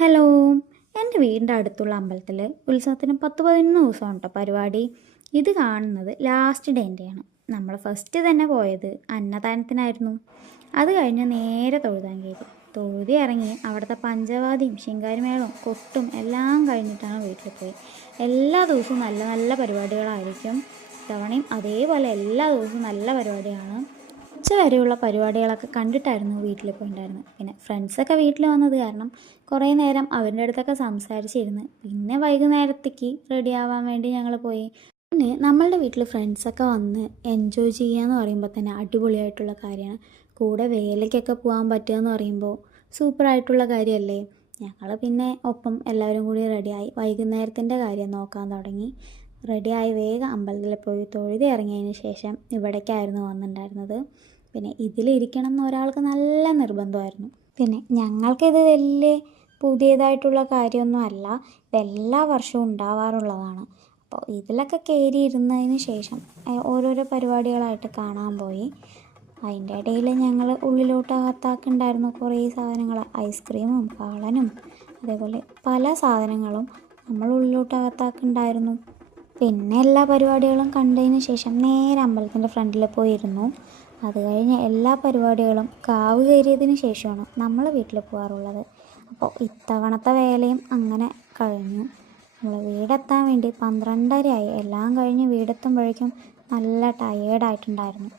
Hello. എൻ്റെ വീടിൻ്റെ അടുത്തുള്ള അമ്പലത്തിൽ ഉത്സവത്തിന് 10-11 ദിവസമാണ് കേട്ടോ പരിപാടി. ഇത് കാണുന്നത് ലാസ്റ്റ് ഡേൻ്റെയാണ്. നമ്മൾ ഫസ്റ്റ് തന്നെ പോയത് അന്നദാനത്തിനായിരുന്നു. അത് കഴിഞ്ഞ് നേരെ തൊഴുതാൻ കയറി. തൊഴുതി ഇറങ്ങി അവിടുത്തെ പഞ്ചവാദിയും ശിങ്കാരിമേളവും കൊട്ടും എല്ലാം കഴിഞ്ഞിട്ടാണ് വീട്ടിൽ പോയി. എല്ലാ ദിവസവും നല്ല നല്ല പരിപാടികളായിരിക്കും. തവണയും അതേപോലെ എല്ലാ ദിവസവും നല്ല പരിപാടിയാണ്. ഉച്ചവരെയുള്ള പരിപാടികളൊക്കെ കണ്ടിട്ടായിരുന്നു വീട്ടിൽ പോയിട്ടുണ്ടായിരുന്നത്. പിന്നെ ഫ്രണ്ട്സൊക്കെ വീട്ടിൽ വന്നത് കാരണം കുറേ നേരം അവരുടെ അടുത്തൊക്കെ സംസാരിച്ചിരുന്ന് പിന്നെ വൈകുന്നേരത്തേക്ക് റെഡി ആവാൻ വേണ്ടി ഞങ്ങൾ പോയി. പിന്നെ നമ്മളുടെ വീട്ടിൽ ഫ്രണ്ട്സൊക്കെ വന്ന് എൻജോയ് ചെയ്യുക എന്ന് പറയുമ്പോൾ തന്നെ അടിപൊളിയായിട്ടുള്ള കാര്യമാണ്. കൂടെ വേലയ്ക്കൊക്കെ പോകാൻ പറ്റുക എന്ന് പറയുമ്പോൾ സൂപ്പറായിട്ടുള്ള കാര്യമല്ലേ. ഞങ്ങൾ പിന്നെ ഒപ്പം എല്ലാവരും കൂടി റെഡിയായി വൈകുന്നേരത്തിൻ്റെ കാര്യം നോക്കാൻ തുടങ്ങി. റെഡിയായി വേഗം അമ്പലത്തിൽ പോയി തൊഴുതി ഇറങ്ങിയതിന് ശേഷം ഇവിടേക്കായിരുന്നു വന്നിട്ടുണ്ടായിരുന്നത്. പിന്നെ ഇതിലിരിക്കണം എന്ന് ഒരാൾക്ക് നല്ല നിർബന്ധമായിരുന്നു. പിന്നെ ഞങ്ങൾക്കിത് വലിയ പുതിയതായിട്ടുള്ള കാര്യമൊന്നും അല്ല, ഇതെല്ലാ വർഷവും ഉണ്ടാവാറുള്ളതാണ്. അപ്പോൾ ഇതിലൊക്കെ കയറി ഇരുന്നതിന് ശേഷം ഓരോരോ പരിപാടികളായിട്ട് കാണാൻ പോയി. അതിൻ്റെ ഇടയിൽ ഞങ്ങൾ ഉള്ളിലോട്ട് അകത്താക്കുണ്ടായിരുന്നു കുറേ സാധനങ്ങൾ, ഐസ്ക്രീമും കാളനും അതേപോലെ പല സാധനങ്ങളും നമ്മൾ ഉള്ളിലോട്ട് അകത്താക്കുണ്ടായിരുന്നു. പിന്നെ എല്ലാ പരിപാടികളും കണ്ടതിന് ശേഷം നേരെ അമ്പലത്തിൻ്റെ ഫ്രണ്ടിൽ പോയിരുന്നു. അത് കഴിഞ്ഞ് എല്ലാ പരിപാടികളും കാവ് കയറിയതിന് ശേഷമാണ് നമ്മൾ വീട്ടിൽ പോകാറുള്ളത്. അപ്പോൾ ഇത്തവണത്തെ വേലയും അങ്ങനെ കഴിഞ്ഞു. നമ്മൾ വീടെത്താൻ വേണ്ടി 12:30 എല്ലാം കഴിഞ്ഞ് വീടെത്തുമ്പോഴേക്കും നല്ല ടയേർഡായിട്ടുണ്ടായിരുന്നു.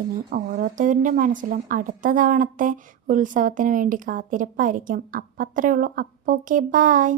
ഇനി ഓരോരുത്തരുടെ മനസ്സിലും അടുത്ത തവണത്തെ ഉത്സവത്തിന് വേണ്ടി കാത്തിരിപ്പായിരിക്കും. അപ്പം അത്രയേ ഉള്ളൂ. അപ്പോൾ ഓക്കെ, ബായ്.